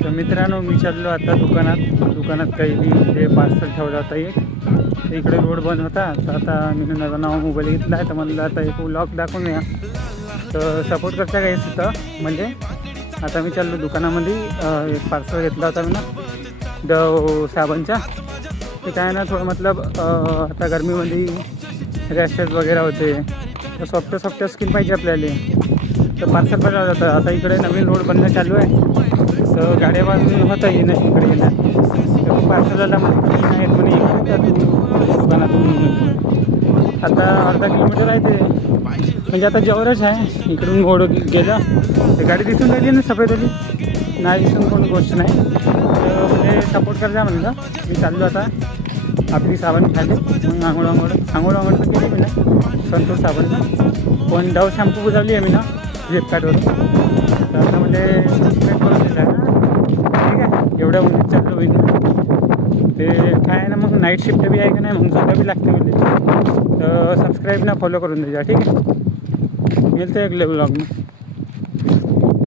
तर मित्रांनो मी चाललो आता दुकानात काही ते पार्सल ठेवलं होतं एक इकडे रोड बंद होता. तर आता मी नवा मोबाईल घेतला आहे. तर म्हणलं आता एक व्लॉग दाखवून या. तर सपोर्ट करता काही तिथं म्हणजे आता मी चाललो दुकानामध्ये एक पार्सल घेतला होता मी ना डव साबणचा. ते काय ना थोडं मतलब आता गरमीमध्ये रॅशेस वगैरे होते तर सॉफ्ट स्किन पाहिजे आपल्याला. तर पार्सल बनवलं जातं. आता इकडे नवीन रोड बनणं चालू आहे. तर गाड्या बांधून होता येणं इकडे येणार. तर पार्सलला म्हणे दुकानातून आता अर्धा किलोमीटर आहे ते. म्हणजे आता जवळच आहे. इकडून रोड गेलं ते गाडी दिसून राहिली ना सफेदवाली नाही दिसून कोणी गोष्ट नाही. तर म्हणजे सपोर्ट करजा म्हणलं. मी चाललो आता आपली साबण खाली मग आंघोळ तर केली मी ना संतोष साबणनं. पण डव शॅम्पू बुजवली आहे मी ना फ्लिपकार्टवरून. तर आता म्हणजे सबस्क्राईब करून दिलं आहे ना. ठीक आहे एवढ्या म्हणजे चाललं होईल ते काय आहे ना. मग नाईट शिफ्ट बी आहे का नाही मग जागा बी लागते म्हणजे. तर सबस्क्राईब ना फॉलो करून द्या ठीक आहे. मिळतं एक ब्लॉग में.